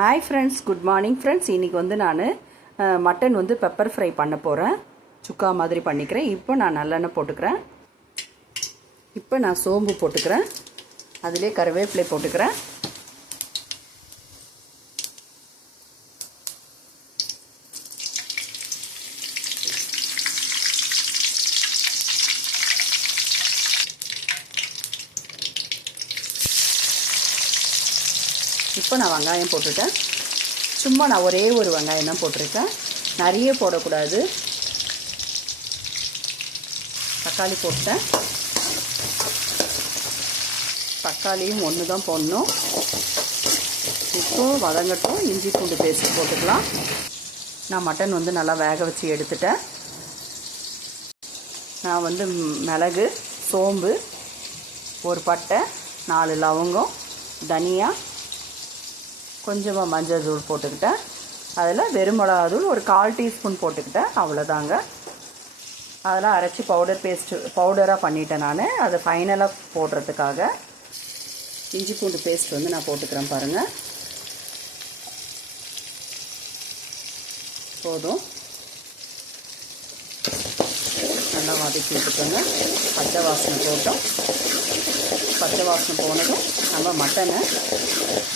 Hi friends, good morning friends. இன்றைக்கி வந்து நான் மட்டன் வந்து பெப்பர் ஃப்ரை பண்ண போகிறேன். சுக்கா மாதிரி பண்ணிக்கிறேன். இப்போ நான் நல்லெண்ணெய் போட்டுக்கிறேன். இப்போ நான் சோம்பு போட்டுக்கிறேன். அதிலே கருவேப்பிலை போட்டுக்கிறேன். இப்போ நான் வெங்காயம் போட்டுட்டேன். சும்மா நான் ஒரே ஒரு வெங்காயம் தான் போட்டிருக்கேன், நிறைய போடக்கூடாது. தக்காளி போட்டேன். தக்காளியும் ஒன்று தான் போடணும். இப்போ வதங்கட்டும். இஞ்சி பூண்டு பேஸ்ட் போட்டுக்கலாம். நான் மட்டன் வந்து நல்லா வேக வச்சு எடுத்துட்டேன். நான் வந்து மிளகு, சோம்பு, ஒரு பட்டை, 4 லவங்கம், தனியா, கொஞ்சமாக மஞ்சள் தூள் போட்டுக்கிட்டேன். அதில் வெறும் மிளகாத்தூள் ஒரு 1/4 டீஸ்பூன் போட்டுக்கிட்டேன். அவ்வளோதாங்க. அதெல்லாம் அரைச்சி பவுடராக பண்ணிட்டேன் நான். அதை ஃபைனலாக போடுறதுக்காக இஞ்சி பூண்டு பேஸ்ட் வந்து நான் போட்டுக்கிறேன். பாருங்கள், போதும். நல்லா வதக்கி விட்டுக்கோங்க. பச்சை வாசனை போட்டோம். பச்சை வாசனை போனதும் நம்ம மட்டனை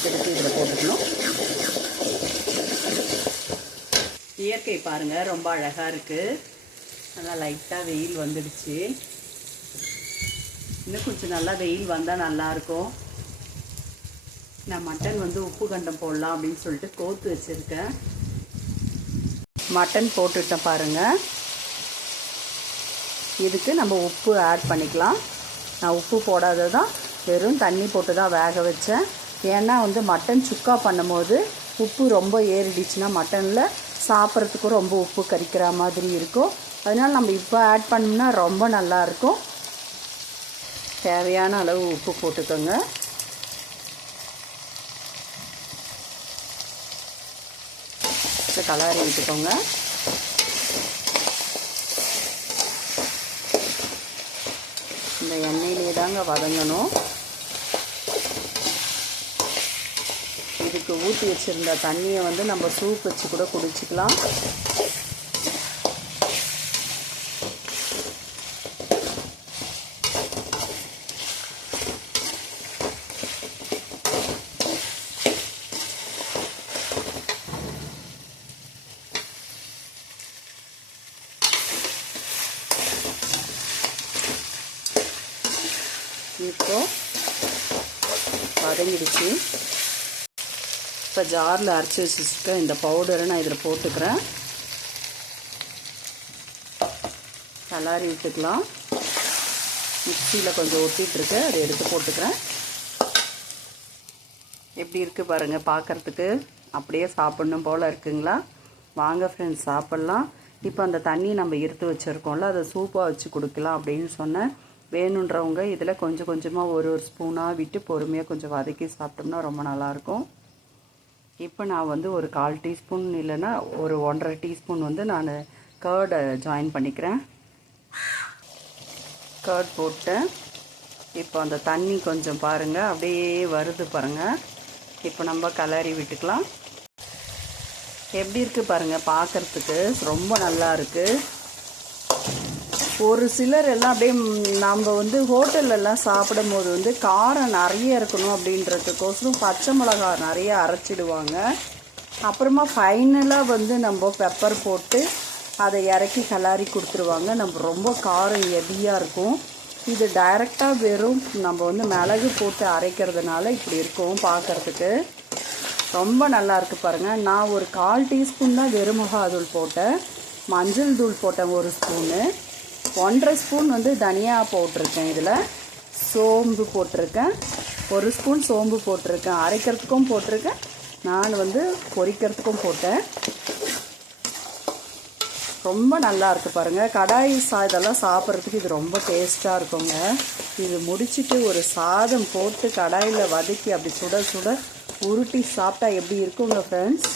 எடுத்து இதில் போட்டுக்கணும். இயற்கை பாருங்கள், ரொம்ப அழகாக இருக்குது. நல்லா லைட்டாக வெயில் வந்துடுச்சு. இன்னும் கொஞ்சம் நல்லா வெயில் வந்தால் நல்லாயிருக்கும். நான் மட்டன் வந்து உப்பு கண்டம் போடலாம் அப்படின்னு சொல்லிட்டு கோத்து வச்சுருக்கேன். மட்டன் போட்டுட்டேன் பாருங்கள். இதுக்கு நம்ம உப்பு ஆட் பண்ணிக்கலாம். நான் உப்பு போடாததான் வெறும் தண்ணி போட்டு தான் வேக வச்சேன். ஏன்னா வந்து மட்டன் சுக்கா பண்ணும்போது உப்பு ரொம்ப ஏறிடுச்சுன்னா மட்டனில் சாப்பிட்றதுக்கும் ரொம்ப உப்பு கரிக்கிற மாதிரி இருக்கும். அதனால் நம்ம இப்போ ஆட் பண்ணோம்னா ரொம்ப நல்லாயிருக்கும். தேவையான அளவு உப்பு போட்டுக்கோங்க. கலரி விட்டுக்கோங்க. இந்த எண்ணெயிலே தாங்க வதங்கணும். இதுக்கு ஊற்றி வச்சுருந்த தண்ணியை வந்து நம்ம சூப் வச்சு கூட குடிச்சிக்கலாம். இப்போ வதங்கிடுச்சு. இப்போ ஜாரில் அரைச்சி வச்சுருக்க இந்த பவுடரை நான் இதில் போட்டுக்கிறேன். கலாரி விட்டுக்கலாம். மிக்சியில் கொஞ்சம் ஒட்டிகிட்ருக்கு, அதை எடுத்து போட்டுக்கிறேன். எப்படி இருக்குது பாருங்கள், பார்க்குறதுக்கு அப்படியே சாப்பிட்ணும் போல் இருக்குங்களா? வாங்க ஃப்ரெண்ட்ஸ், சாப்பிட்லாம். இப்போ அந்த தண்ணி நம்ம எடுத்து வச்சுருக்கோம்ல, அதை சூப்பாக வச்சு கொடுக்கலாம் அப்படின்னு சொன்னேன். வேணுன்றவங்க இதில் கொஞ்சம் கொஞ்சமாக ஒரு ஸ்பூனாக விட்டு பொறுமையாக கொஞ்சம் வதக்கி சாப்பிட்டோம்னா ரொம்ப நல்லாயிருக்கும். இப்போ நான் வந்து ஒரு 1/4 டீஸ்பூன் இல்லைன்னா ஒரு 1.5 டீஸ்பூன் வந்து நான் கர்டை ஜாயின் பண்ணிக்கிறேன். கர்ட் போட்டேன். இப்போ அந்த தண்ணி கொஞ்சம் பாருங்கள் அப்படியே வருது பாருங்கள். இப்போ நம்ம கலரி விட்டுக்கலாம். எப்படி இருக்குது பாருங்கள், பார்க்குறதுக்கு ரொம்ப நல்லா இருக்குது. ஒரு சிலர் எல்லாம் அப்படியே நம்ம வந்து ஹோட்டல்லலாம் சாப்பிடும் போது வந்து காரம் நிறைய இருக்கணும் அப்படின்றதுக்கோசரம் பச்சை மிளகா நிறைய அரைச்சிடுவாங்க. அப்புறமா ஃபைனலாக வந்து நம்ம பெப்பர் போட்டு அதை இறக்கி கலாரி கொடுத்துருவாங்க. நம்ம ரொம்ப காரம் ஹெவியாக இருக்கும். இது டைரெக்டாக வெறும் நம்ம வந்து மிளகு போட்டு அரைக்கிறதுனால இப்படி இருக்கும் பார்க்குறதுக்கு. ரொம்ப நல்லா இருக்குது பாருங்கள். நான் ஒரு 1/4 டீஸ்பூன் தான் வெறும் மிளகாத்தூள் போட்டேன். மஞ்சள் தூள் போட்டேன் 1 ஸ்பூனு. 1.5 ஸ்பூன் வந்து தனியா போட்டிருக்கேன். இதில் சோம்பு போட்டிருக்கேன். 1 ஸ்பூன் சோம்பு போட்டிருக்கேன். அரைக்கிறதுக்கும் போட்டிருக்கேன். நான் வந்து பொரிக்கிறதுக்கும் போட்டேன். ரொம்ப நல்லா இருக்குது பாருங்கள். கடாய் இதெல்லாம் சாப்பிட்றதுக்கு இது ரொம்ப டேஸ்ட்டாக இருக்குங்க. இது முடிச்சுட்டு ஒரு சாதம் போட்டு கடாயில் வதக்கி அப்படி சுட சுட உருட்டி சாப்பிட்டா எப்படி இருக்குங்க ஃப்ரெண்ட்ஸ்?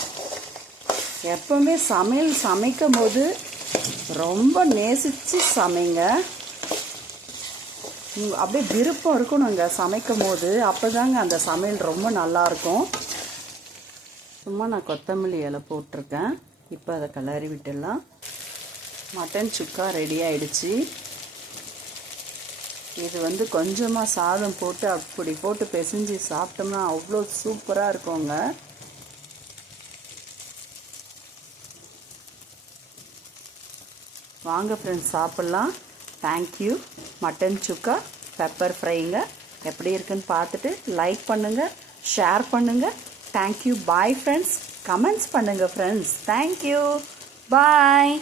எப்போவுமே சமைக்கும் போது ரொம்ப நேசித்து சமைங்க. அப்படியே விருப்பம் இருக்கணுங்க சமைக்கும் போது. அப்போ தாங்க அந்த சமையல் ரொம்ப நல்லாயிருக்கும். சும்மா நான் கொத்தமல்லி இலை போட்டிருக்கேன். இப்போ அதை கிளறி விட்டுடலாம். மட்டன் சுக்கா ரெடி ஆயிடுச்சு. இது வந்து கொஞ்சமாக சாதம் போட்டு அப்படி போட்டு பிசைஞ்சு சாப்பிட்டோம்னா அவ்வளோ சூப்பராக இருக்குங்க. வாங்க ஃப்ரெண்ட்ஸ் சாப்பிட்லாம். தேங்க்யூ. மட்டன் சுக்கா பெப்பர் ஃப்ரைங்க எப்படி இருக்குன்னு பார்த்துட்டு லைக் பண்ணுங்கள், ஷேர் பண்ணுங்கள். தேங்க்யூ. Bye friends. கமெண்ட்ஸ் பண்ணுங்கள் ஃப்ரெண்ட்ஸ். தேங்க்யூ. பாய்.